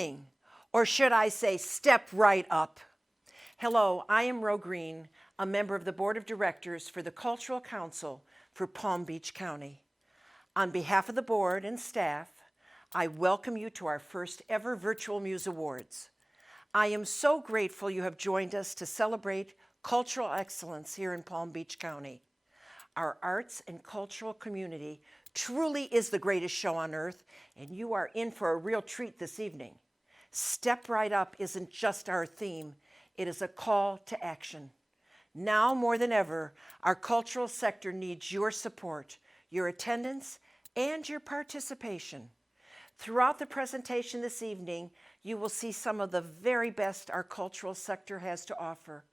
evening, or should I say step right up. Hello, I am Ro Green, a member of the Board of Directors for the Cultural Council for Palm Beach County. On behalf of the board and staff, I welcome you to our first ever virtual Muse Awards. I am so grateful you have joined us to celebrate cultural excellence here in Palm Beach County. Our arts and cultural community truly is the greatest show on earth, and you are in for a real treat this evening. Step Right Up isn't just our theme, it is a call to action. Now more than ever, our cultural sector needs your support, your attendance, and your participation. Throughout the presentation this evening, you will see some of the very best our cultural sector has to offer.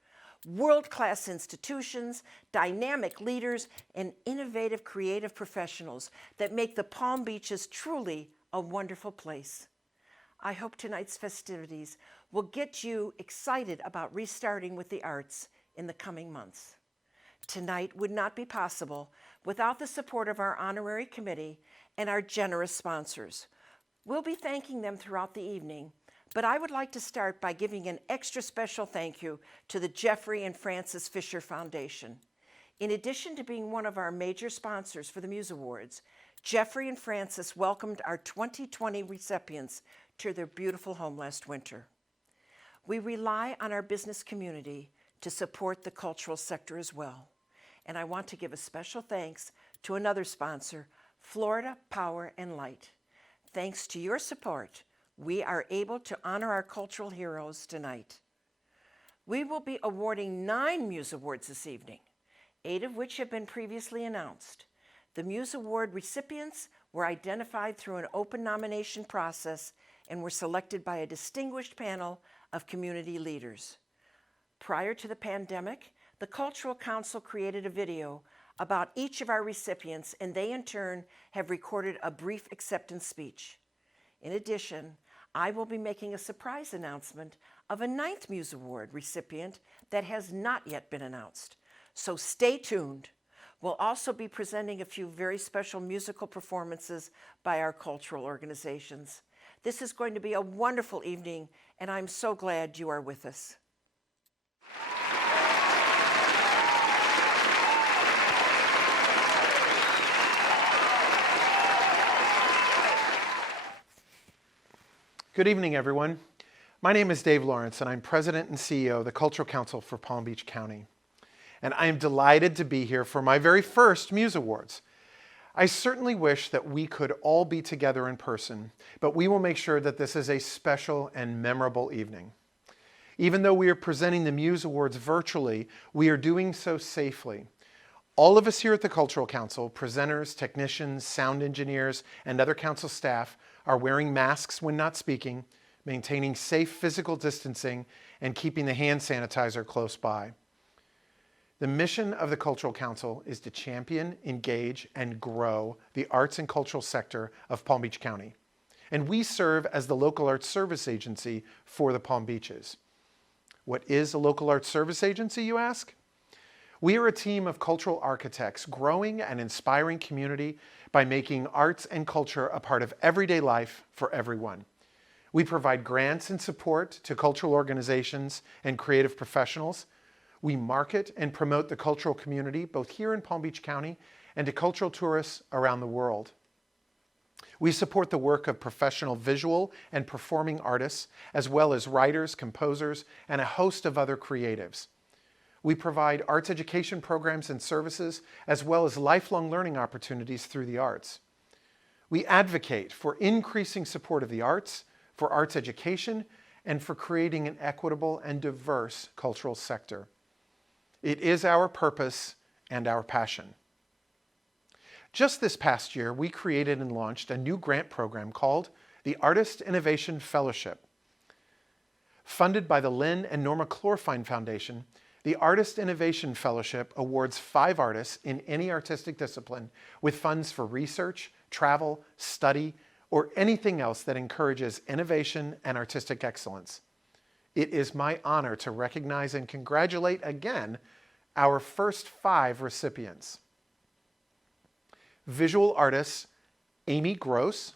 World-class institutions, dynamic leaders, and innovative creative professionals that make the Palm Beaches truly a wonderful place. I hope tonight's festivities will get you excited about restarting with the arts in the coming months. Tonight would not be possible without the support of our honorary committee and our generous sponsors. We'll be thanking them throughout the evening, but I would like to start by giving an extra special thank you to the Jeffrey and Frances Fisher Foundation. In addition to being one of our major sponsors for the Muse Awards, Jeffrey and Frances welcomed our 2020 recipients to their beautiful home last winter. We rely on our business community to support the cultural sector as well. And I want to give a special thanks to another sponsor, Florida Power and Light. Thanks to your support, we are able to honor our cultural heroes tonight. We will be awarding 9 Muse Awards this evening, 8 of which have been previously announced. The Muse Award recipients were identified through an open nomination process and were selected by a distinguished panel of community leaders. Prior to the pandemic, the Cultural Council created a video about each of our recipients, and they in turn have recorded a brief acceptance speech. In addition, I will be making a surprise announcement of a 9th Muse Award recipient that has not yet been announced. So stay tuned. We'll also be presenting a few very special musical performances by our cultural organizations. This is going to be a wonderful evening, and I'm so glad you are with us. Good evening, everyone. My name is Dave Lawrence, and I'm President and CEO of the Cultural Council for Palm Beach County. And I am delighted to be here for my very first Muse Awards. I certainly wish that we could all be together in person, but we will make sure that this is a special and memorable evening. Even though we are presenting the Muse Awards virtually, we are doing so safely. All of us here at the Cultural Council, presenters, technicians, sound engineers, and other council staff are wearing masks when not speaking, maintaining safe physical distancing, and keeping the hand sanitizer close by. The mission of the Cultural Council is to champion, engage, and grow the arts and cultural sector of Palm Beach County. And we serve as the local arts service agency for the Palm Beaches. What is a local arts service agency, you ask? We are a team of cultural architects growing and inspiring community by making arts and culture a part of everyday life for everyone. We provide grants and support to cultural organizations and creative professionals. We market and promote the cultural community both here in Palm Beach County and to cultural tourists around the world. We support the work of professional visual and performing artists, as well as writers, composers, and a host of other creatives. We provide arts education programs and services, as well as lifelong learning opportunities through the arts. We advocate for increasing support of the arts, for arts education, and for creating an equitable and diverse cultural sector. It is our purpose and our passion. Just this past year, we created and launched a new grant program called the Artist Innovation Fellowship. Funded by the Lynn and Norma Chlorfine Foundation, the Artist Innovation Fellowship awards 5 artists in any artistic discipline with funds for research, travel, study, or anything else that encourages innovation and artistic excellence. It is my honor to recognize and congratulate again our first 5 recipients. Visual artists Amy Gross,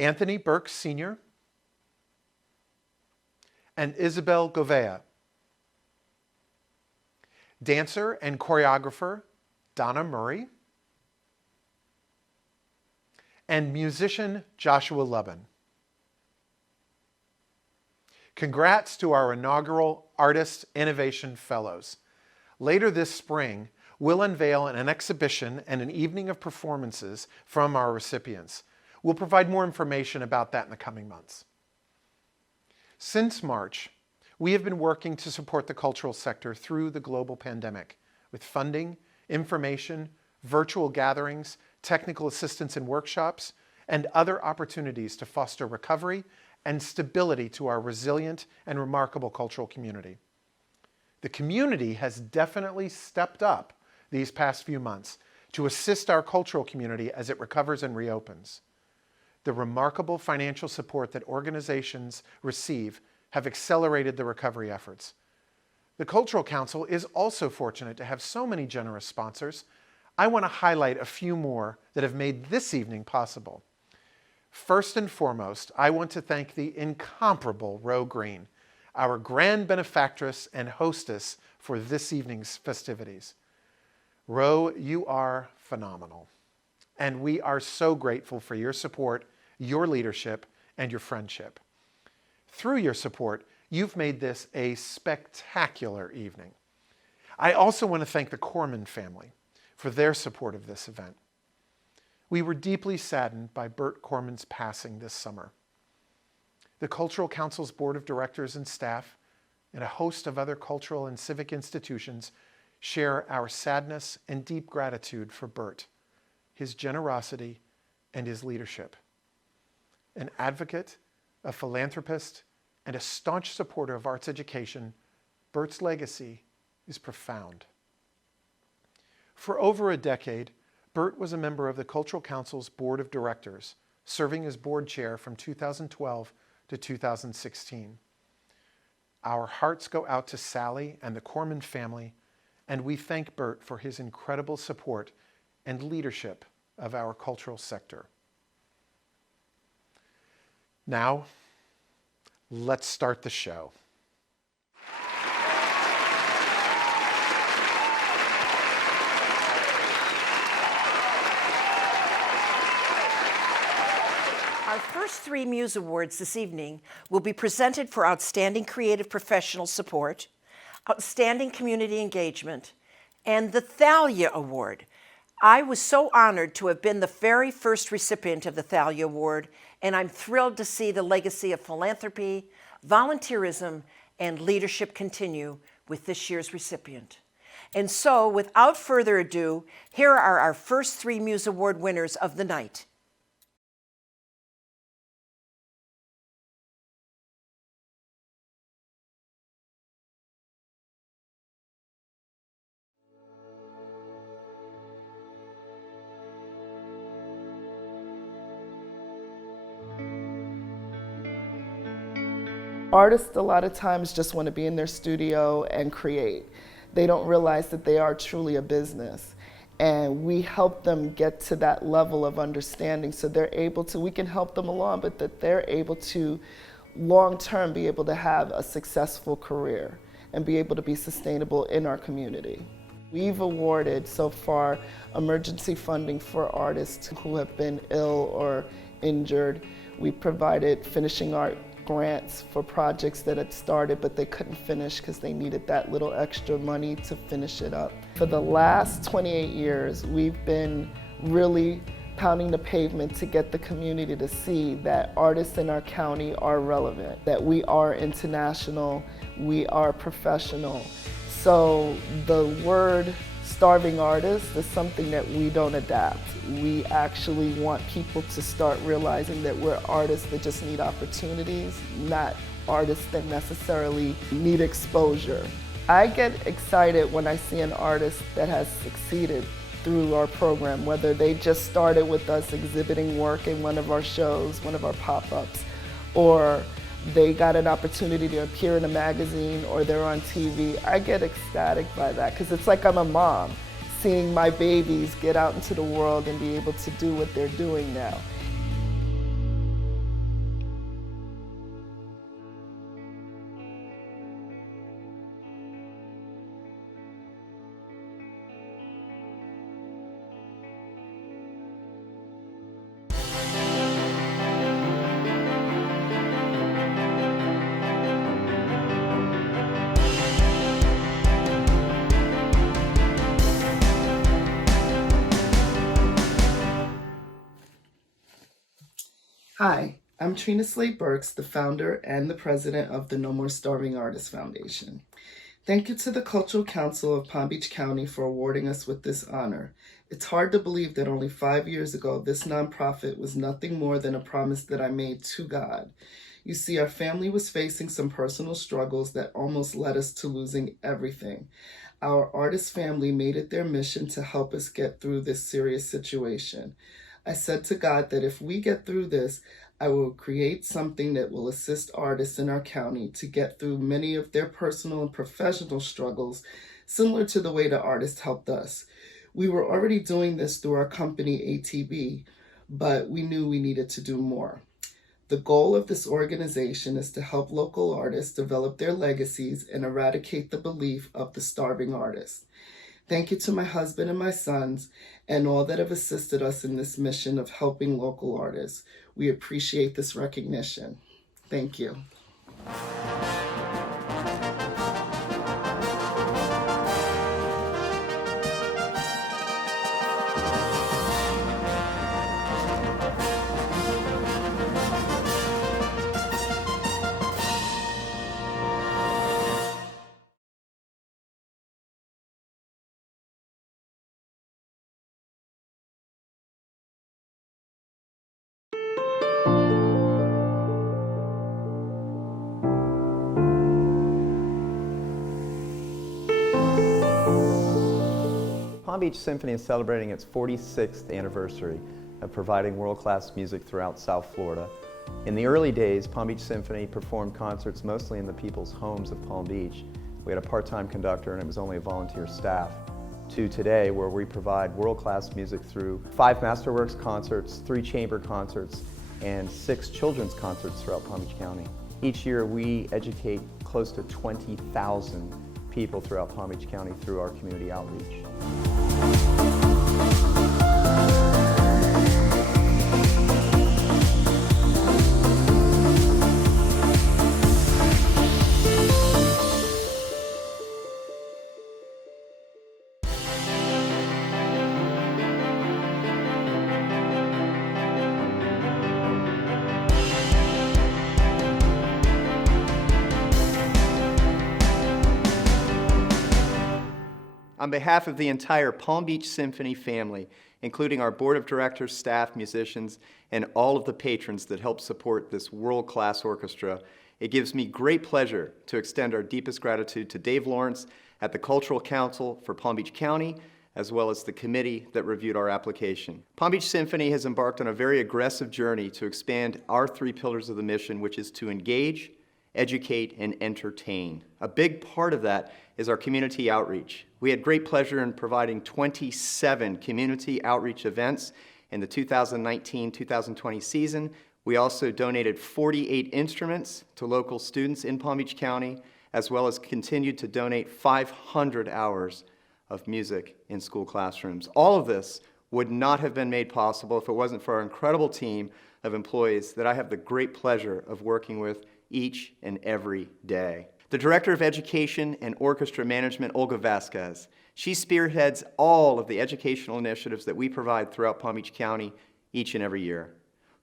Anthony Burke Sr., and Isabel Govea. Dancer and choreographer Donna Murray, and musician Joshua Lubin. Congrats to our inaugural Artist Innovation Fellows. Later this spring, we'll unveil an exhibition and an evening of performances from our recipients. We'll provide more information about that in the coming months. Since March, we have been working to support the cultural sector through the global pandemic with funding, information, virtual gatherings, technical assistance and workshops, and other opportunities to foster recovery and stability to our resilient and remarkable cultural community. The community has definitely stepped up these past few months to assist our cultural community as it recovers and reopens. The remarkable financial support that organizations receive have accelerated the recovery efforts. The Cultural Council is also fortunate to have so many generous sponsors. I want to highlight a few more that have made this evening possible. First and foremost, I want to thank the incomparable Ro Green, our grand benefactress and hostess for this evening's festivities. Ro, you are phenomenal, and we are so grateful for your support, your leadership, and your friendship. Through your support, you've made this a spectacular evening. I also want to thank the Corman family for their support of this event. We were deeply saddened by Bert Corman's passing this summer. The Cultural Council's Board of Directors and staff and a host of other cultural and civic institutions share our sadness and deep gratitude for Bert, his generosity, and his leadership. An advocate, a philanthropist, and a staunch supporter of arts education, Bert's legacy is profound. For over a decade, Bert was a member of the Cultural Council's Board of Directors, serving as board chair from 2012 to 2016. Our hearts go out to Sally and the Corman family, and we thank Bert for his incredible support and leadership of our cultural sector. Now, let's start the show. Our first 3 Muse Awards this evening will be presented for Outstanding Creative Professional Support, Outstanding Community Engagement, and the Thalia Award. I was so honored to have been the very first recipient of the Thalia Award, and I'm thrilled to see the legacy of philanthropy, volunteerism, and leadership continue with this year's recipient. And so, without further ado, here are our first 3 Muse Award winners of the night. Artists a lot of times just want to be in their studio and create. They don't realize that they are truly a business. And we help them get to that level of understanding so they're able to, we can help them along, but that they're able to long-term be able to have a successful career and be able to be sustainable in our community. We've awarded so far emergency funding for artists who have been ill or injured. We provided finishing art grants for projects that had started but they couldn't finish because they needed that little extra money to finish it up. For the last 28 years, we've been really pounding the pavement to get the community to see that artists in our county are relevant, that we are international, we are professional. So the word starving artist is something that we don't adapt. We actually want people to start realizing that we're artists that just need opportunities, not artists that necessarily need exposure. I get excited when I see an artist that has succeeded through our program, whether they just started with us exhibiting work in one of our shows, one of our pop-ups, or they got an opportunity to appear in a magazine or they're on TV. I get ecstatic by that because it's like I'm a mom seeing my babies get out into the world and be able to do what they're doing now. Hi, I'm Trina Slade Burks, the founder and the president of the No More Starving Artists Foundation. Thank you to the Cultural Council of Palm Beach County for awarding us with this honor. It's hard to believe that only 5 years ago, this nonprofit was nothing more than a promise that I made to God. You see, our family was facing some personal struggles that almost led us to losing everything. Our artist family made it their mission to help us get through this serious situation. I said to God that if we get through this, I will create something that will assist artists in our county to get through many of their personal and professional struggles, similar to the way the artists helped us. We were already doing this through our company ATB, but we knew we needed to do more. The goal of this organization is to help local artists develop their legacies and eradicate the belief of the starving artist. Thank you to my husband and my sons and all that have assisted us in this mission of helping local artists. We appreciate this recognition. Thank you. Palm Beach Symphony is celebrating its 46th anniversary of providing world-class music throughout South Florida. In the early days, Palm Beach Symphony performed concerts mostly in the people's homes of Palm Beach. We had a part-time conductor and it was only a volunteer staff. To today, where we provide world-class music through 5 Masterworks concerts, 3 chamber concerts, and 6 children's concerts throughout Palm Beach County. Each year, we educate close to 20,000 people throughout Palm Beach County through our community outreach. On behalf of the entire Palm Beach Symphony family, including our board of directors, staff, musicians, and all of the patrons that help support this world-class orchestra, it gives me great pleasure to extend our deepest gratitude to Dave Lawrence at the Cultural Council for Palm Beach County, as well as the committee that reviewed our application. Palm Beach Symphony has embarked on a very aggressive journey to expand our 3 pillars of the mission, which is to engage, educate, and entertain. A big part of that is our community outreach. We had great pleasure in providing 27 community outreach events in the 2019-2020 season. We also donated 48 instruments to local students in Palm Beach County, as well as continued to donate 500 hours of music in school classrooms. All of this would not have been made possible if it wasn't for our incredible team of employees that I have the great pleasure of working with each and every day. The Director of Education and Orchestra Management, Olga Vasquez, she spearheads all of the educational initiatives that we provide throughout Palm Beach County each and every year.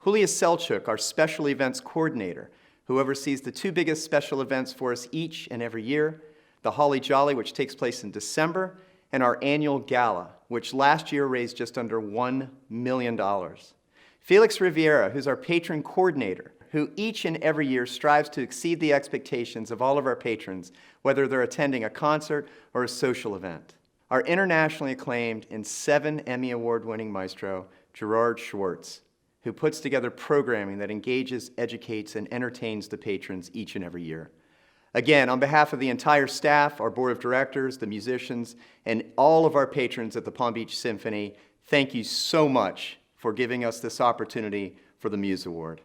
Julia Selchuk, our Special Events Coordinator, who oversees the 2 biggest special events for us each and every year, the Holly Jolly, which takes place in December, and our annual gala, which last year raised just under $1 million. Felix Riviera, who's our Patron Coordinator, who each and every year strives to exceed the expectations of all of our patrons, whether they're attending a concert or a social event. Our internationally acclaimed and 7 Emmy Award-winning maestro, Gerard Schwartz, who puts together programming that engages, educates, and entertains the patrons each and every year. Again, on behalf of the entire staff, our board of directors, the musicians, and all of our patrons at the Palm Beach Symphony, thank you so much for giving us this opportunity for the Muse Award.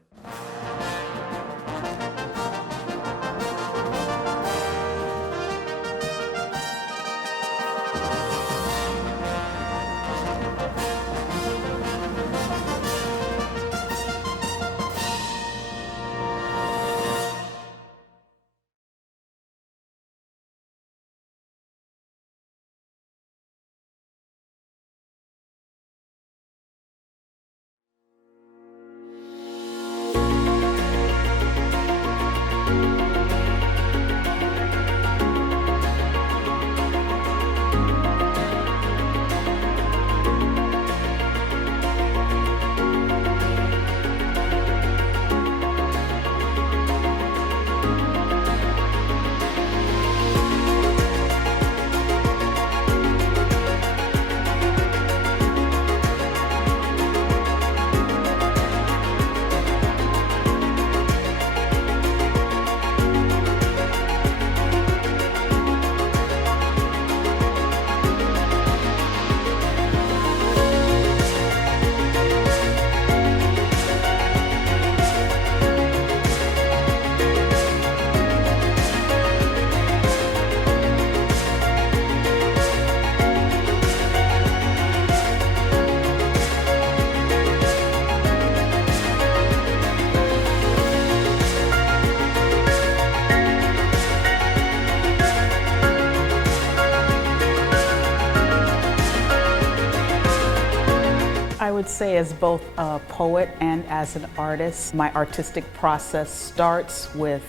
would say as both a poet and as an artist, my artistic process starts with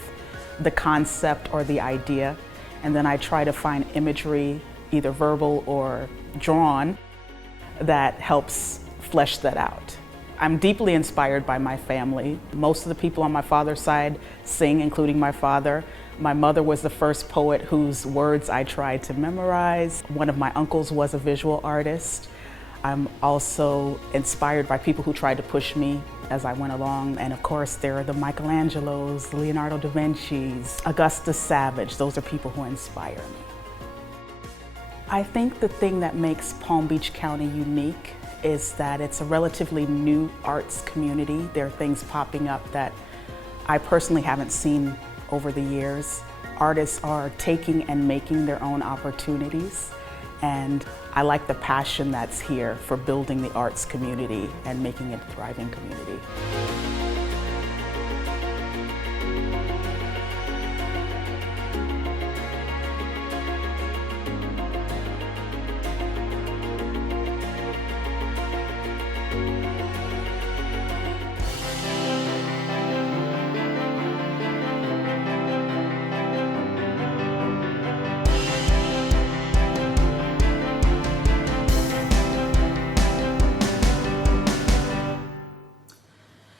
the concept or the idea, and then I try to find imagery, either verbal or drawn, that helps flesh that out. I'm deeply inspired by my family. Most of the people on my father's side sing, including my father. My mother was the first poet whose words I tried to memorize. One of my uncles was a visual artist. I'm also inspired by people who tried to push me as I went along. And of course, there are the Michelangelos, Leonardo da Vinci's, Augustus Savage. Those are people who inspire me. I think the thing that makes Palm Beach County unique is that it's a relatively new arts community. There are things popping up that I personally haven't seen over the years. Artists are taking and making their own opportunities, and I like the passion that's here for building the arts community and making it a thriving community.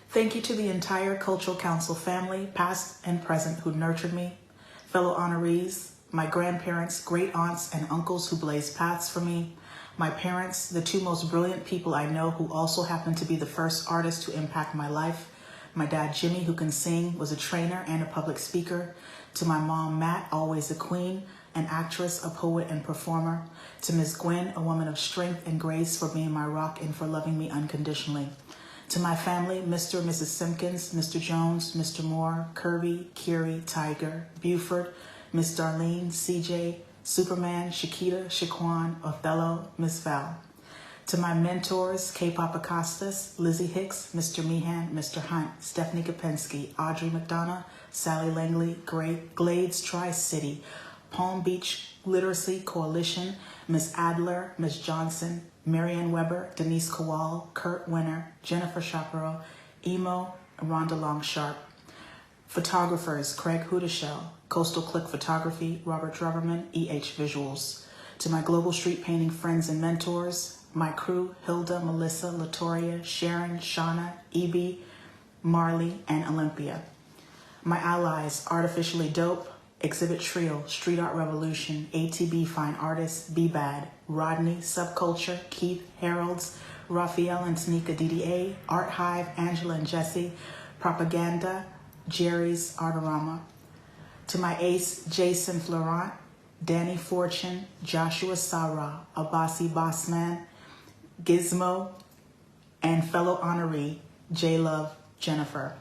Thank you to the entire Cultural Council family, past and present, who nurtured me, fellow honorees, my grandparents, great aunts, and uncles who blazed paths for me, my parents, the two most brilliant people I know who also happened to be the first artists to impact my life, my dad, Jimmy, who can sing, was a trainer and a public speaker, to my mom, Matt, always a queen, an actress, a poet, and performer, to Ms. Gwen, a woman of strength and grace, for being my rock and for loving me unconditionally. To my family, Mr. and Mrs. Simpkins, Mr. Jones, Mr. Moore, Kirby, Curie, Tiger, Buford, Miss Darlene, CJ, Superman, Shakita, Shaquan, Othello, Miss Val. To my mentors, K-Pop Acostas, Lizzie Hicks, Mr. Meehan, Mr. Hunt, Stephanie Kopensky, Audrey McDonough, Sally Langley, Glades Tri-City, Palm Beach Literacy Coalition, Miss Adler, Miss Johnson, Marianne Weber, Denise Kowal, Kurt Winner, Jennifer Shapiro, Emo, Rhonda Longsharp. Photographers, Craig Hudashell, Coastal Click Photography, Robert Druberman, EH Visuals. To my Global Street Painting friends and mentors, my crew, Hilda, Melissa, Latoria, Sharon, Shauna, Evie, Marley, and Olympia. My allies, Artificially Dope, Exhibit Trio, Street Art Revolution, ATB Fine Artists, Be Bad, Rodney, Subculture, Keith, Heralds, Raphael and Tanika DDA, Art Hive, Angela and Jesse, Propaganda, Jerry's Artorama. To my ace, Jason Florent, Danny Fortune, Joshua Sarah, Abasi Bossman, Gizmo, and fellow honoree, J-Love Jennifer.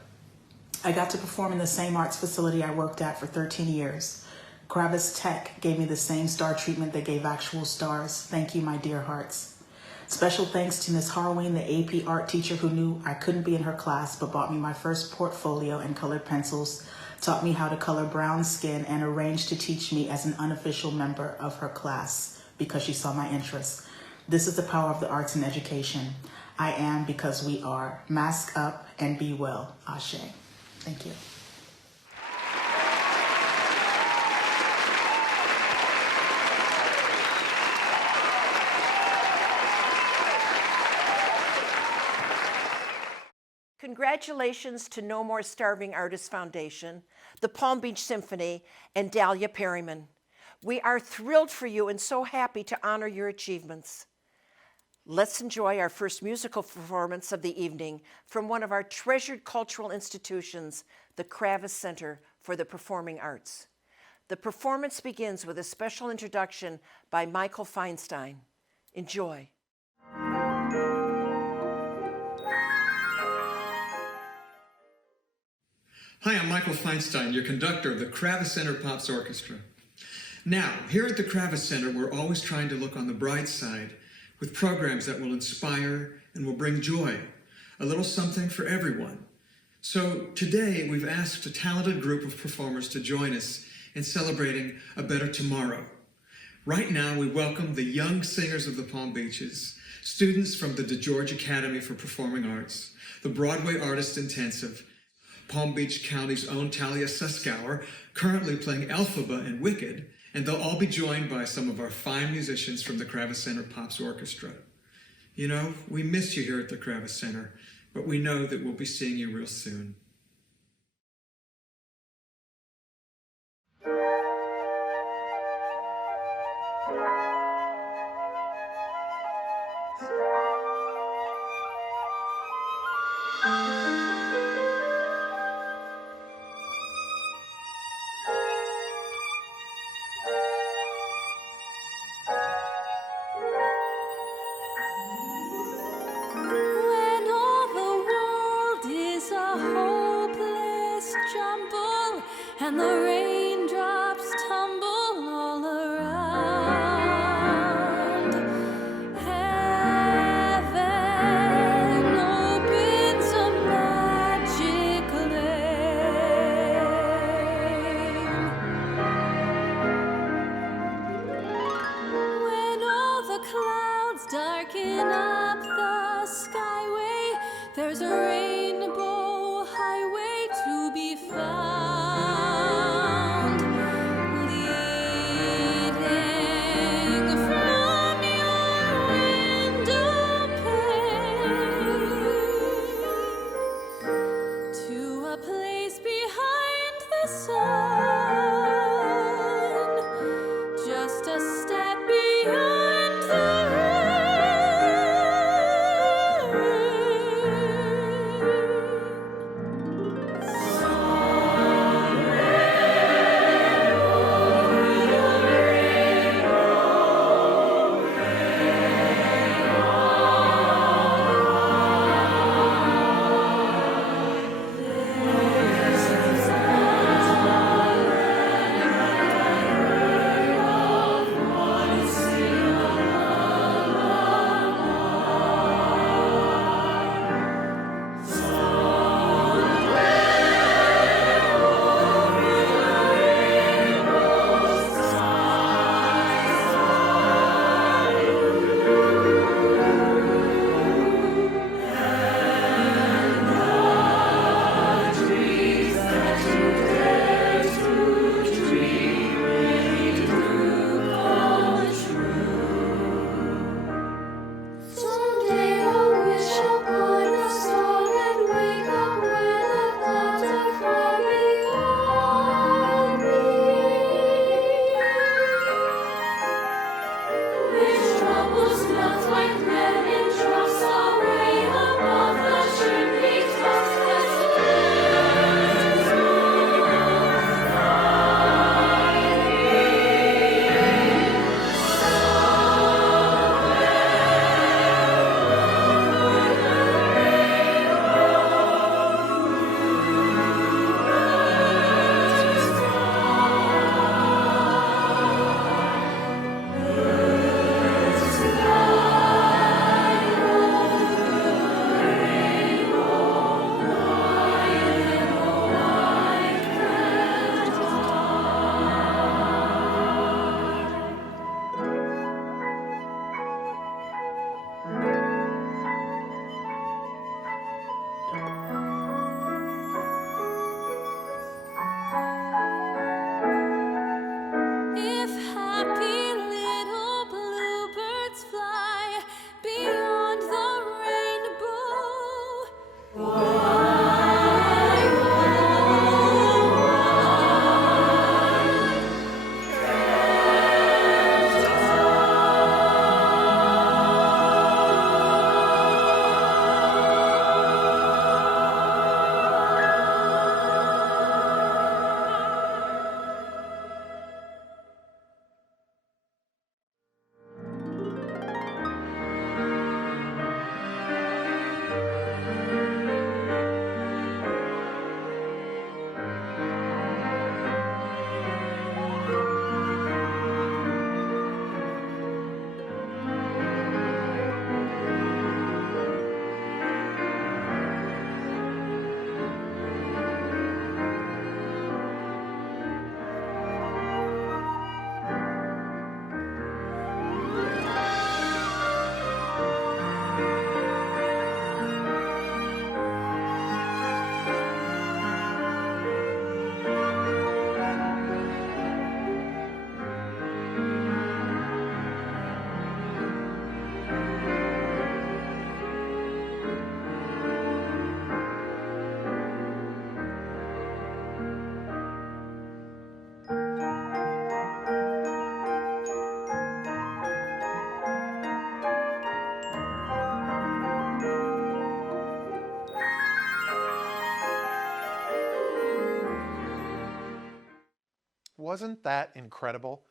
I got to perform in the same arts facility I worked at for 13 years. Kravis Tech gave me the same star treatment they gave actual stars. Thank you, my dear hearts. Special thanks to Ms. Harween, the AP art teacher who knew I couldn't be in her class but bought me my first portfolio and colored pencils, taught me how to color brown skin, and arranged to teach me as an unofficial member of her class because she saw my interests. This is the power of the arts and education. I am because we are. Mask up and be well. Ashe. Thank you. Congratulations to No More Starving Artists Foundation, the Palm Beach Symphony, and Dahlia Perryman. We are thrilled for you and so happy to honor your achievements. Let's enjoy our first musical performance of the evening from one of our treasured cultural institutions, the Kravis Center for the Performing Arts. The performance begins with a special introduction by Michael Feinstein. Enjoy. Hi, I'm Michael Feinstein, your conductor of the Kravis Center Pops Orchestra. Now, here at the Kravis Center, we're always trying to look on the bright side with programs that will inspire and will bring joy, a little something for everyone. So today, we've asked a talented group of performers to join us in celebrating a better tomorrow. Right now, we welcome the young singers of the Palm Beaches students from the DeGeorge Academy for Performing Arts, the Broadway Artist Intensive, Palm Beach County's own Talia Suskauer, currently playing Elphaba in Wicked, and they'll all be joined by some of our fine musicians from the Kravis Center Pops Orchestra. You know, we miss you here at the Kravis Center, but we know that we'll be seeing you real soon. When all the world is a hopeless jumble and the raindrops tumble all around, heaven opens a magic lane. When all the clouds darken up the skyway, there's a rainbow highway to be found, leading from your window pane to a place behind the sun, just a step beyond the rain. Wasn't that incredible?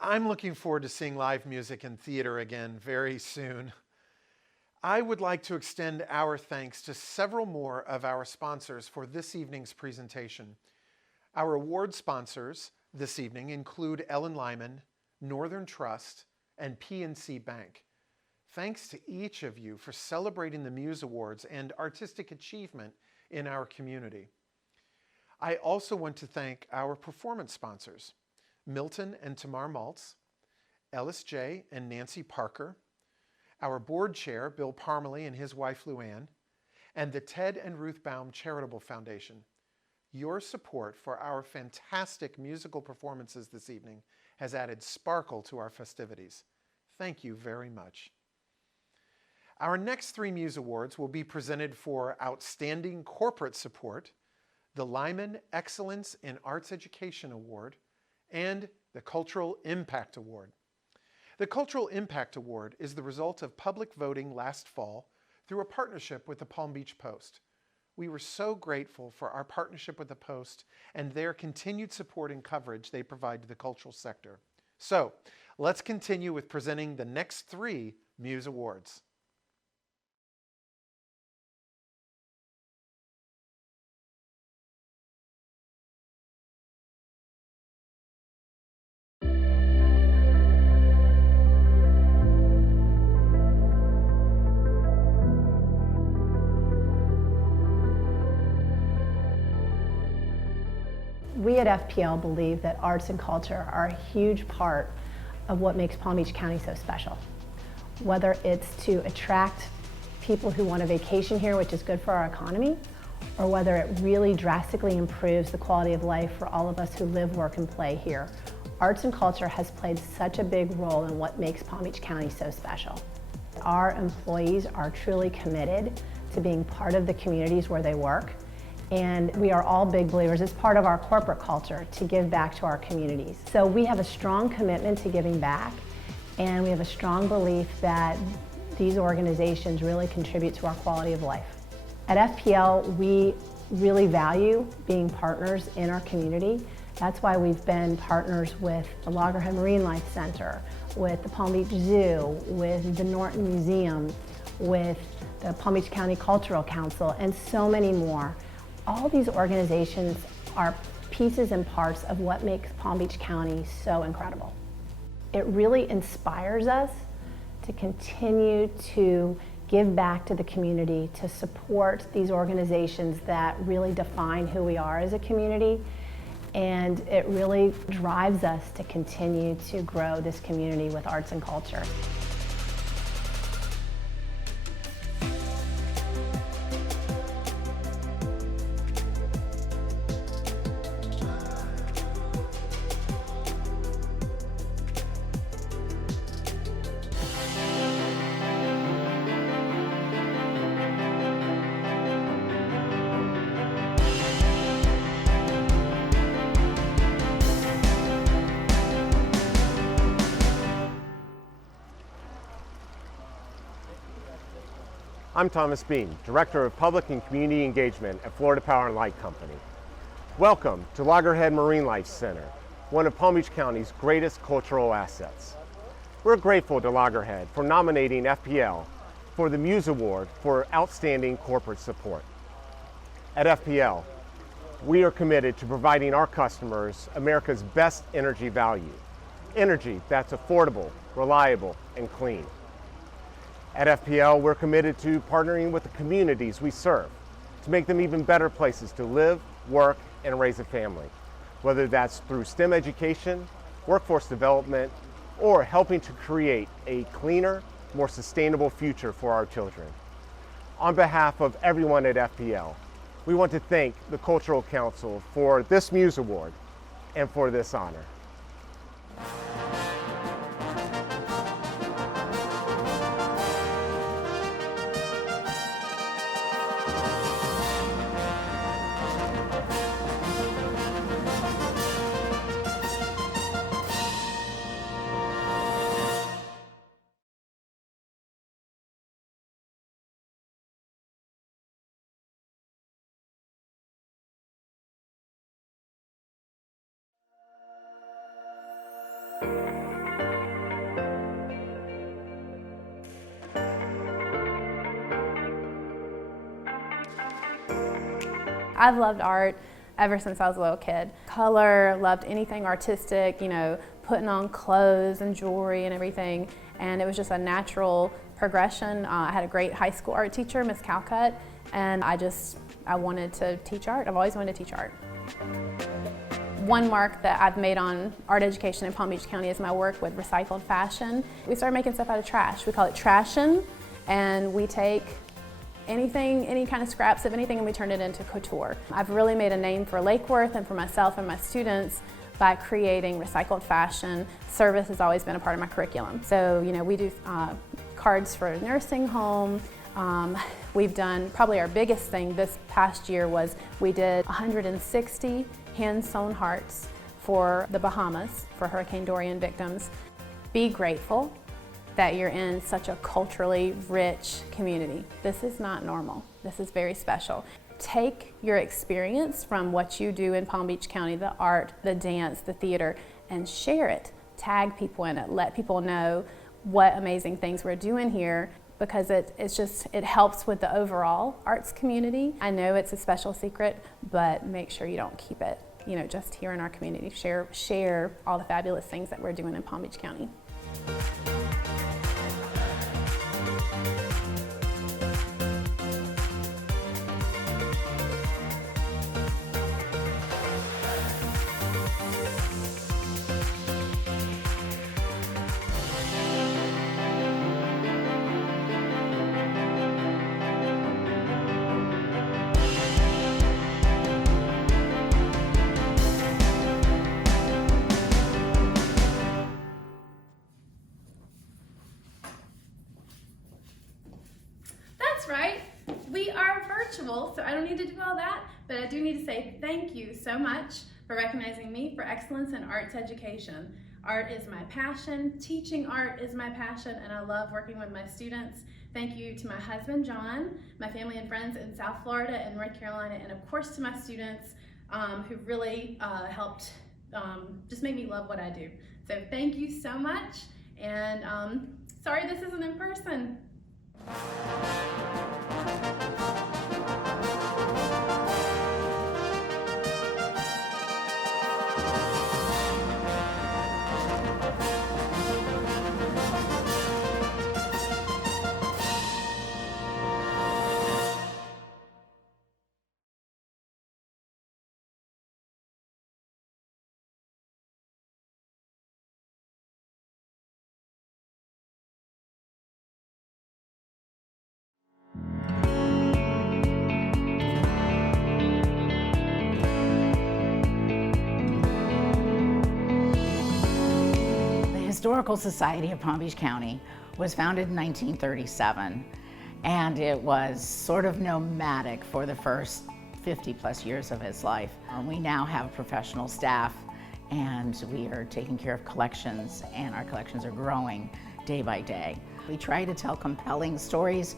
I'm looking forward to seeing live music in theater again very soon. I would like to extend our thanks to several more of our sponsors for this evening's presentation. Our award sponsors this evening include Ellen Lyman, Northern Trust, and PNC Bank. Thanks to each of you for celebrating the Muse Awards and artistic achievement in our community. I also want to thank our performance sponsors, Milton and Tamar Maltz, Ellis J. and Nancy Parker, our board chair, Bill Parmalee and his wife, Luann, and the Ted and Ruth Baum Charitable Foundation. Your support for our fantastic musical performances this evening has added sparkle to our festivities. Thank you very much. Our next 3 Muse Awards will be presented for Outstanding Corporate Support, the Lyman Excellence in Arts Education Award, and the Cultural Impact Award. The Cultural Impact Award is the result of public voting last fall through a partnership with the Palm Beach Post. We were so grateful for our partnership with the Post and their continued support and coverage they provide to the cultural sector. So, let's continue with presenting the next 3 Muse Awards. We at FPL believe that arts and culture are a huge part of what makes Palm Beach County so special. Whether it's to attract people who want a vacation here, which is good for our economy, or whether it really drastically improves the quality of life for all of us who live, work, and play here. Arts and culture has played such a big role in what makes Palm Beach County so special. Our employees are truly committed to being part of the communities where they work. And we are all big believers, it's part of our corporate culture to give back to our communities. So we have a strong commitment to giving back, and we have a strong belief that these organizations really contribute to our quality of life. At FPL, we really value being partners in our community. That's why we've been partners with the Loggerhead Marine Life Center, with the Palm Beach Zoo, with the Norton Museum, with the Palm Beach County Cultural Council, and so many more. All these organizations are pieces and parts of what makes Palm Beach County so incredible. It really inspires us to continue to give back to the community, to support these organizations that really define who we are as a community, and it really drives us to continue to grow this community with arts and culture. I'm Thomas Bean, Director of Public and Community Engagement at Florida Power and Light Company. Welcome to Loggerhead Marine Life Center, one of Palm Beach County's greatest cultural assets. We're grateful to Loggerhead for nominating FPL for the Muse Award for Outstanding Corporate Support. At FPL, we are committed to providing our customers America's best energy value, energy that's affordable, reliable, and clean. At FPL, we're committed to partnering with the communities we serve to make them even better places to live, work, and raise a family, whether that's through STEM education, workforce development, or helping to create a cleaner, more sustainable future for our children. On behalf of everyone at FPL, we want to thank the Cultural Council for this Muse Award and for this honor. I've loved art ever since I was a little kid. Color, loved anything artistic, you know, putting on clothes and jewelry and everything. And it was just a natural progression. I had a great high school art teacher, Miss Calcutt, and I wanted to teach art. I've always wanted to teach art. One mark that I've made on art education in Palm Beach County is my work with recycled fashion. We started making stuff out of trash. We call it trashin', and we take anything, any kind of scraps of anything, and we turn it into couture. I've really made a name for Lake Worth and for myself and my students by creating recycled fashion. Service has always been a part of my curriculum. So, you know, we do cards for a nursing home. We've done, probably our biggest thing this past year was we did 160 hand-sewn hearts for the Bahamas, for Hurricane Dorian victims. Be grateful that you're in such a culturally rich community. This is not normal. This is very special. Take your experience from what you do in Palm Beach County, the art, the dance, the theater, and share it. Tag people in it. Let people know what amazing things we're doing here, because it helps with the overall arts community. I know it's a special secret, but make sure you don't keep it, you know, just here in our community. Share all the fabulous things that we're doing in Palm Beach County. That's right, we are virtual, so I don't need to do all that, but I do need to say thank you so much for recognizing me for excellence in arts education. Art is my passion, teaching art is my passion, and I love working with my students. Thank you to my husband, John, my family and friends in South Florida and North Carolina, and of course to my students who really helped just make me love what I do. So thank you so much, and sorry this isn't in person. The Historical Society of Palm Beach County was founded in 1937, and it was sort of nomadic for the first 50+ years of its life. We now have professional staff, and we are taking care of collections, and our collections are growing day by day. We try to tell compelling stories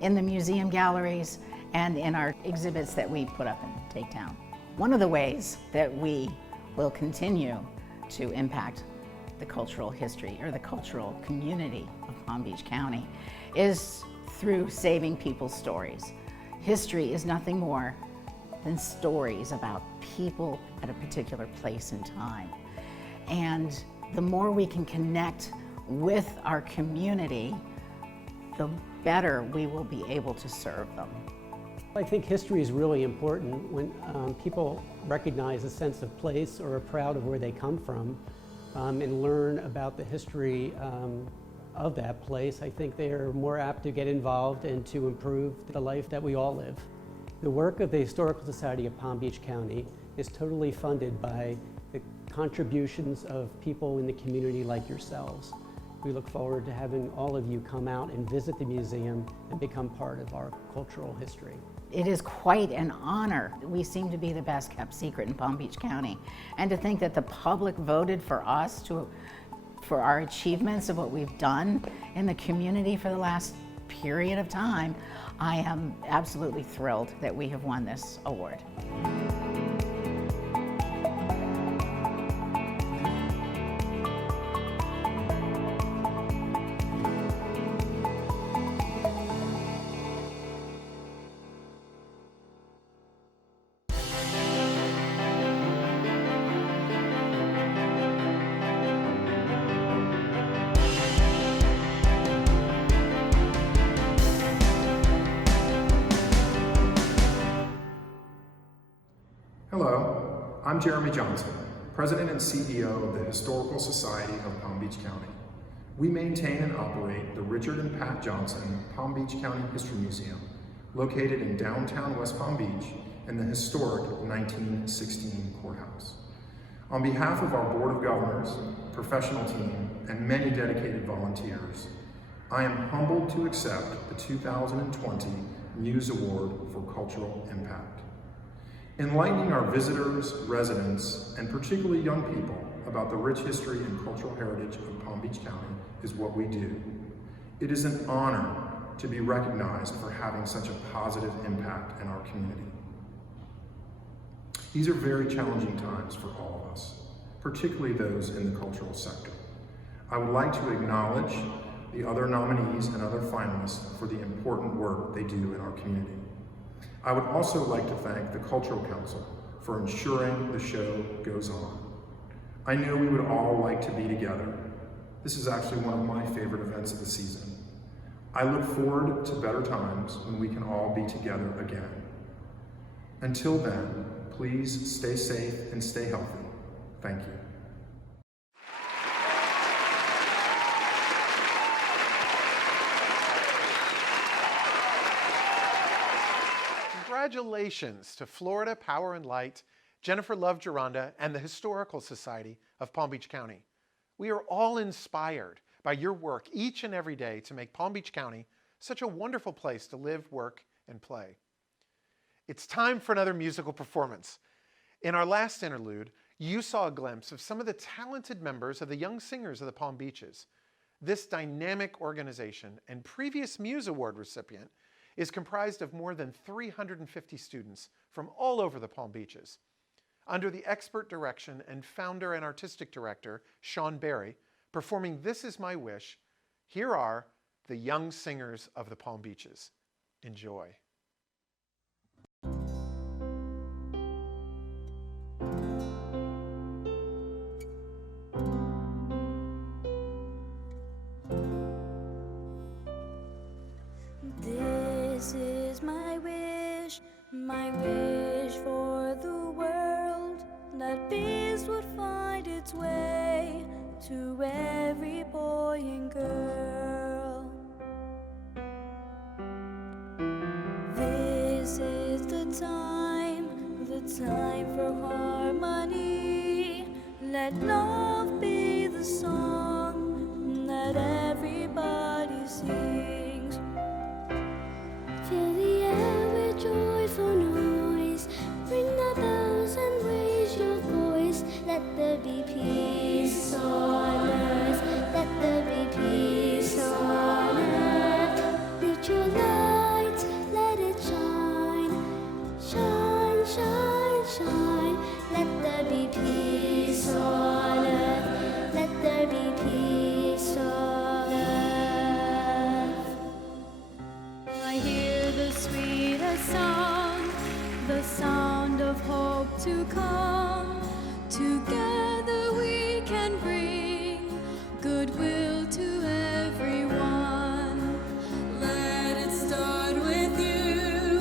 in the museum galleries and in our exhibits that we put up and take down. One of the ways that we will continue to impact the cultural history or the cultural community of Palm Beach County is through saving people's stories. History is nothing more than stories about people at a particular place and time. And the more we can connect with our community, the better we will be able to serve them. I think history is really important. When people recognize a sense of place or are proud of where they come from, and learn about the history of that place, I think they are more apt to get involved and to improve the life that we all live. The work of the Historical Society of Palm Beach County is totally funded by the contributions of people in the community like yourselves. We look forward to having all of you come out and visit the museum and become part of our cultural history. It is quite an honor. We seem to be the best kept secret in Palm Beach County. And to think that the public voted for us for our achievements of what we've done in the community for the last period of time, I am absolutely thrilled that we have won this award. Hello, I'm Jeremy Johnson, President and CEO of the Historical Society of Palm Beach County. We maintain and operate the Richard and Pat Johnson Palm Beach County History Museum, located in downtown West Palm Beach in the historic 1916 courthouse. On behalf of our Board of Governors, professional team, and many dedicated volunteers, I am humbled to accept the 2020 Muse Award for Cultural Impact. Enlightening our visitors, residents, and particularly young people about the rich history and cultural heritage of Palm Beach County is what we do. It is an honor to be recognized for having such a positive impact in our community. These are very challenging times for all of us, particularly those in the cultural sector. I would like to acknowledge the other nominees and other finalists for the important work they do in our community. I would also like to thank the Cultural Council for ensuring the show goes on. I know we would all like to be together. This is actually one of my favorite events of the season. I look forward to better times when we can all be together again. Until then, please stay safe and stay healthy. Thank you. Congratulations to Florida Power and Light, Jennifer Love Geronda, and the Historical Society of Palm Beach County. We are all inspired by your work each and every day to make Palm Beach County such a wonderful place to live, work, and play. It's time for another musical performance. In our last interlude, you saw a glimpse of some of the talented members of the Young Singers of the Palm Beaches. This dynamic organization and previous Muse Award recipient is comprised of more than 350 students from all over the Palm Beaches. Under the expert direction and founder and artistic director, Sean Berry, performing This Is My Wish, here are the Young Singers of the Palm Beaches. Enjoy. This is my wish for the world, that peace would find its way to every boy and girl. This is the time for harmony. Let love be the song that everybody sings. Fill the air with joyful noise. Ring the bells and raise your voice. Let there be peace on earth. Let there be peace on earth. Let your light, let it shine. Shine, shine, shine. Let there be peace on earth. Let there be peace on earth. I hear the sweetest sound, the sound of hope to come. Together we can bring goodwill to everyone. Let it start with you,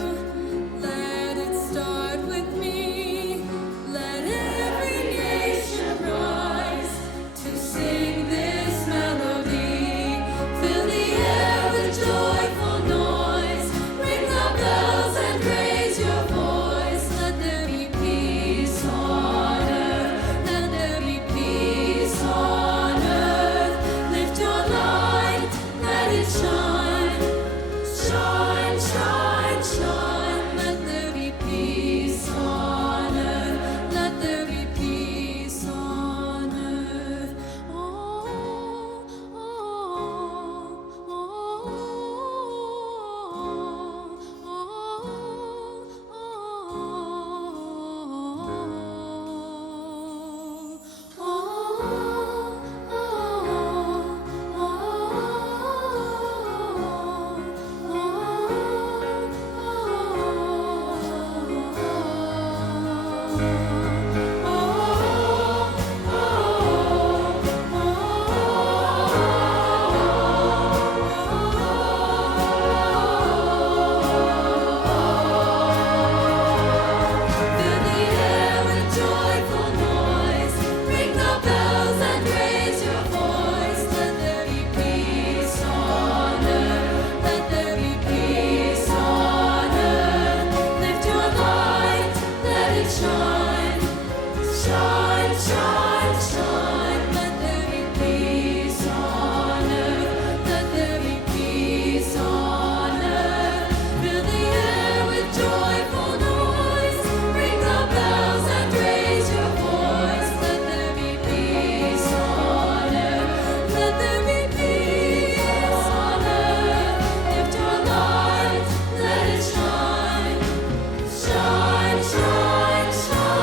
let it start with me. Let every nation rise to sing this melody. Fill the air with joyful noise. Ring the bells and raise your voice. Let there be peace on earth. Let there shine, shine. Let there be peace on earth. Let there be peace on earth. Fill the air with joyful noise. Ring the bells and raise your voice. Let there be peace on earth. Let there be peace on earth. Lift your light, let it shine. Shine, shine, shine.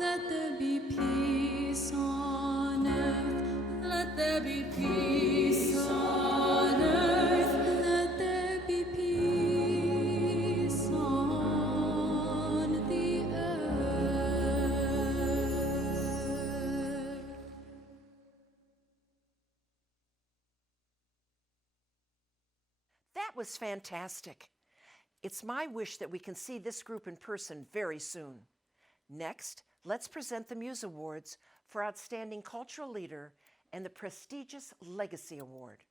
Let there be peace on earth. Let there be peace on earth. Let there be peace on the earth. That was fantastic. It's my wish that we can see this group in person very soon. Next, let's present the Muse Awards for Outstanding Cultural Leader and the prestigious Legacy Award.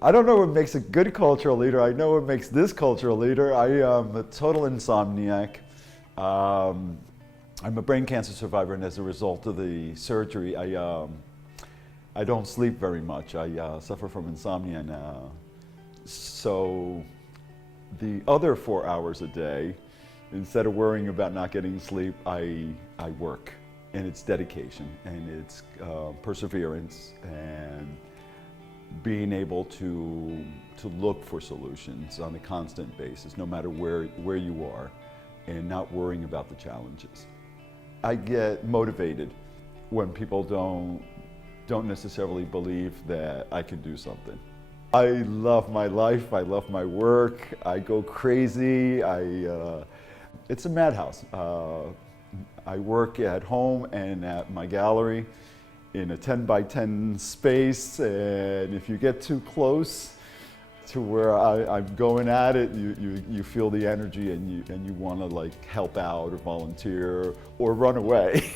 I don't know what makes a good cultural leader. I know what makes this cultural leader. I am a total insomniac. I'm a brain cancer survivor, and as a result of the surgery, I don't sleep very much. I suffer from insomnia now. So the other 4 hours a day, instead of worrying about not getting sleep, I work. And it's dedication, and it's perseverance, and being able to look for solutions on a constant basis, no matter where you are, and not worrying about the challenges. I get motivated when people don't necessarily believe that I can do something. I love my life, I love my work, I go crazy, it's a madhouse. I work at home and at my gallery in a 10 by 10 space, and if you get too close to where I'm going at it, you feel the energy, and you want to like help out or volunteer or run away.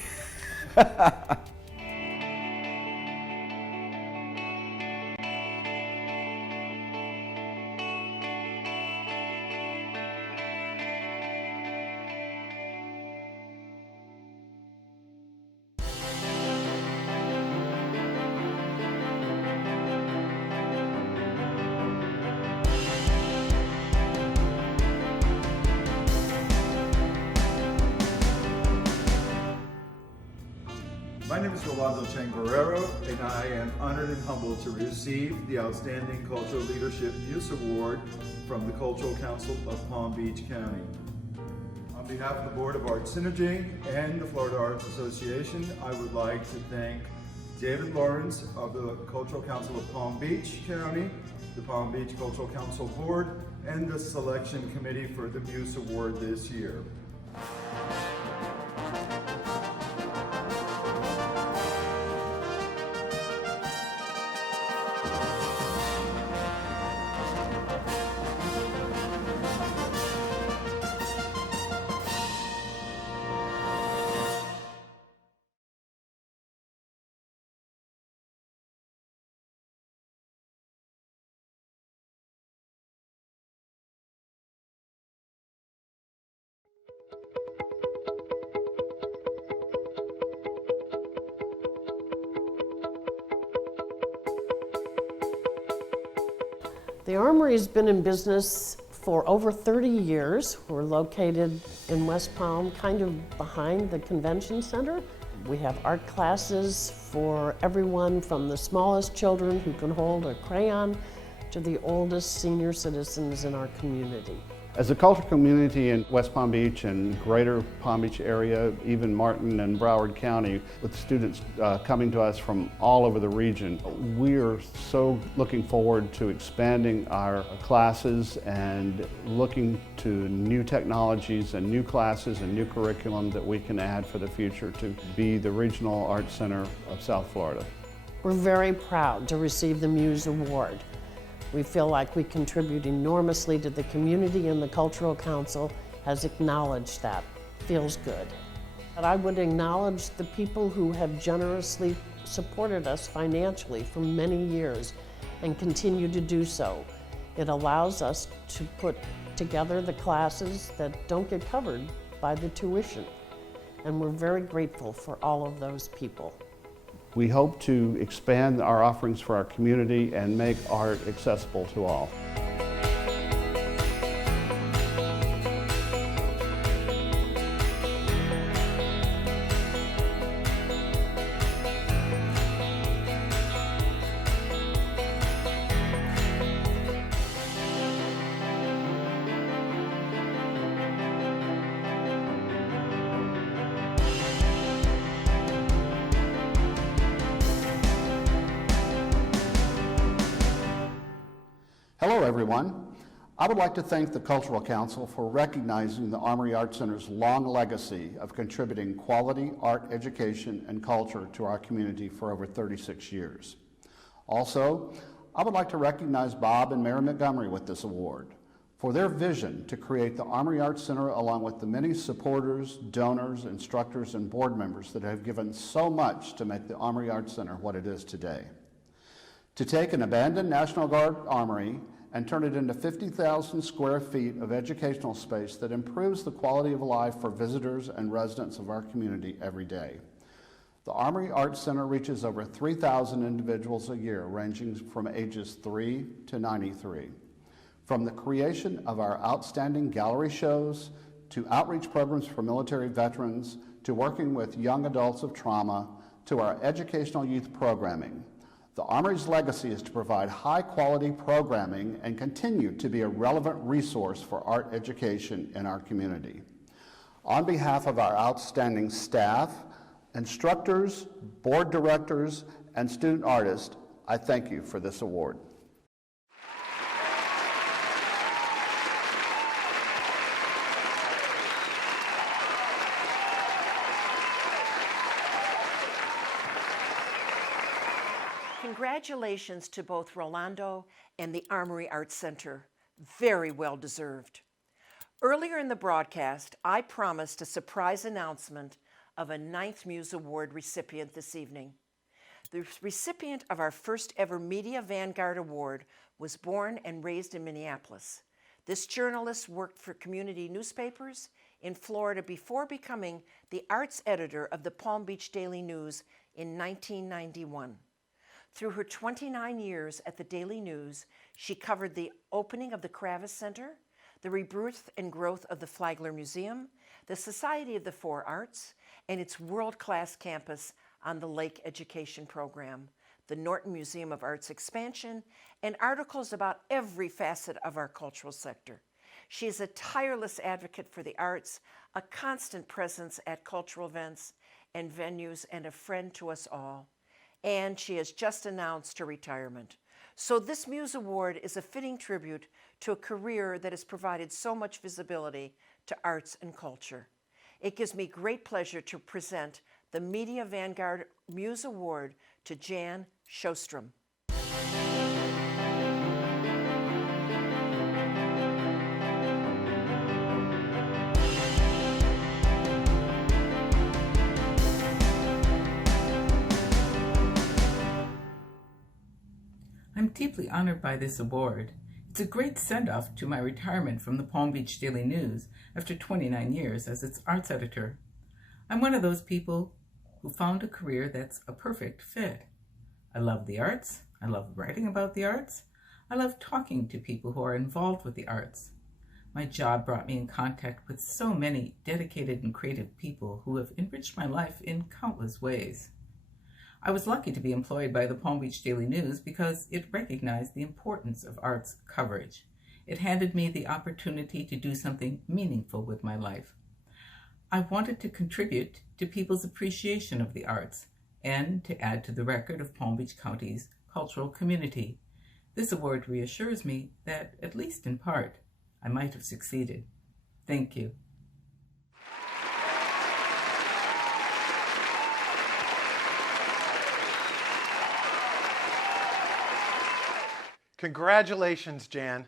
My name is Rolando Chang Guerrero, and I am honored and humbled to receive the Outstanding Cultural Leadership Muse Award from the Cultural Council of Palm Beach County. On behalf of the Board of Art Synergy and the Florida Arts Association, I would like to thank David Lawrence of the Cultural Council of Palm Beach County, the Palm Beach Cultural Council Board, and the Selection Committee for the Muse Award this year. The Armory has been in business for over 30 years. We're located in West Palm, kind of behind the convention center. We have art classes for everyone from the smallest children who can hold a crayon to the oldest senior citizens in our community. As a cultural community in West Palm Beach and greater Palm Beach area, even Martin and Broward County, with students coming to us from all over the region, we are so looking forward to expanding our classes and looking to new technologies and new classes and new curriculum that we can add for the future to be the regional arts center of South Florida. We're very proud to receive the Muse Award. We feel like we contribute enormously to the community, and the Cultural Council has acknowledged that. Feels good. But I would acknowledge the people who have generously supported us financially for many years and continue to do so. It allows us to put together the classes that don't get covered by the tuition. And we're very grateful for all of those people. We hope to expand our offerings for our community and make art accessible to all. Hello everyone. I would like to thank the Cultural Council for recognizing the Armory Art Center's long legacy of contributing quality art education and culture to our community for over 36 years. Also, I would like to recognize Bob and Mary Montgomery with this award for their vision to create the Armory Art Center, along with the many supporters, donors, instructors, and board members that have given so much to make the Armory Art Center what it is today. To take an abandoned National Guard armory and turn it into 50,000 square feet of educational space that improves the quality of life for visitors and residents of our community every day. The Armory Art Center reaches over 3,000 individuals a year, ranging from ages 3 to 93. From the creation of our outstanding gallery shows, to outreach programs for military veterans, to working with young adults of trauma, to our educational youth programming, the Armory's legacy is to provide high-quality programming and continue to be a relevant resource for art education in our community. On behalf of our outstanding staff, instructors, board directors, and student artists, I thank you for this award. Congratulations to both Rolando and the Armory Arts Center. Very well deserved. Earlier in the broadcast, I promised a surprise announcement of a 9th Muse Award recipient this evening. The recipient of our first ever Media Vanguard Award was born and raised in Minneapolis. This journalist worked for community newspapers in Florida before becoming the arts editor of the Palm Beach Daily News in 1991. Through her 29 years at the Daily News, she covered the opening of the Kravis Center, the rebirth and growth of the Flagler Museum, the Society of the Four Arts, and its world-class campus on the Lake Education Program, the Norton Museum of Art's expansion, and articles about every facet of our cultural sector. She is a tireless advocate for the arts, a constant presence at cultural events and venues, and a friend to us all. And she has just announced her retirement. So this Muse Award is a fitting tribute to a career that has provided so much visibility to arts and culture. It gives me great pleasure to present the Media Vanguard Muse Award to Jan Sjostrom. I'm deeply honored by this award. It's a great send-off to my retirement from the Palm Beach Daily News after 29 years as its arts editor. I'm one of those people who found a career that's a perfect fit. I love the arts. I love writing about the arts. I love talking to people who are involved with the arts. My job brought me in contact with so many dedicated and creative people who have enriched my life in countless ways. I was lucky to be employed by the Palm Beach Daily News because it recognized the importance of arts coverage. It handed me the opportunity to do something meaningful with my life. I wanted to contribute to people's appreciation of the arts and to add to the record of Palm Beach County's cultural community. This award reassures me that, at least in part, I might have succeeded. Thank you. Congratulations, Jan.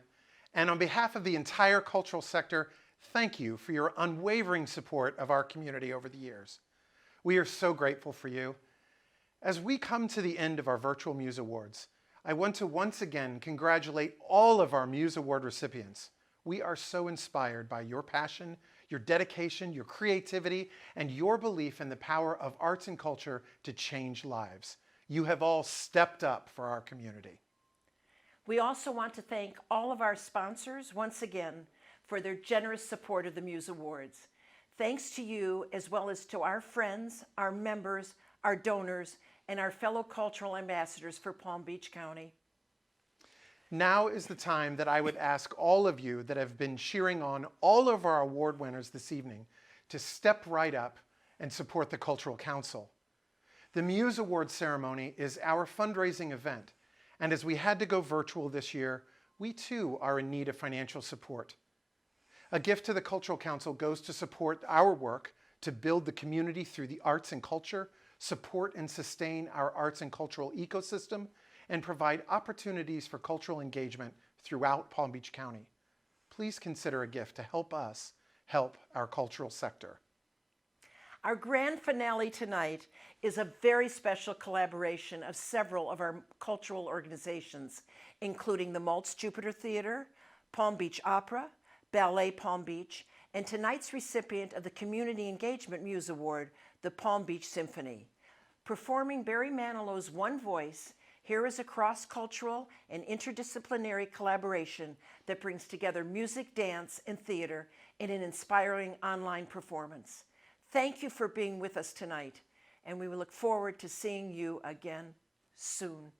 And on behalf of the entire cultural sector, thank you for your unwavering support of our community over the years. We are so grateful for you. As we come to the end of our virtual Muse Awards, I want to once again congratulate all of our Muse Award recipients. We are so inspired by your passion, your dedication, your creativity, and your belief in the power of arts and culture to change lives. You have all stepped up for our community. We also want to thank all of our sponsors once again for their generous support of the Muse Awards. Thanks to you, as well as to our friends, our members, our donors, and our fellow cultural ambassadors for Palm Beach County. Now is the time that I would ask all of you that have been cheering on all of our award winners this evening to step right up and support the Cultural Council. The Muse Awards ceremony is our fundraising event, and as we had to go virtual this year, we too are in need of financial support. A gift to the Cultural Council goes to support our work to build the community through the arts and culture, support and sustain our arts and cultural ecosystem, and provide opportunities for cultural engagement throughout Palm Beach County. Please consider a gift to help us help our cultural sector. Our grand finale tonight is a very special collaboration of several of our cultural organizations, including the Maltz Jupiter Theater, Palm Beach Opera, Ballet Palm Beach, and tonight's recipient of the Community Engagement Muse Award, the Palm Beach Symphony. Performing Barry Manilow's One Voice, here is a cross-cultural and interdisciplinary collaboration that brings together music, dance, and theater in an inspiring online performance. Thank you for being with us tonight, and we will look forward to seeing you again soon.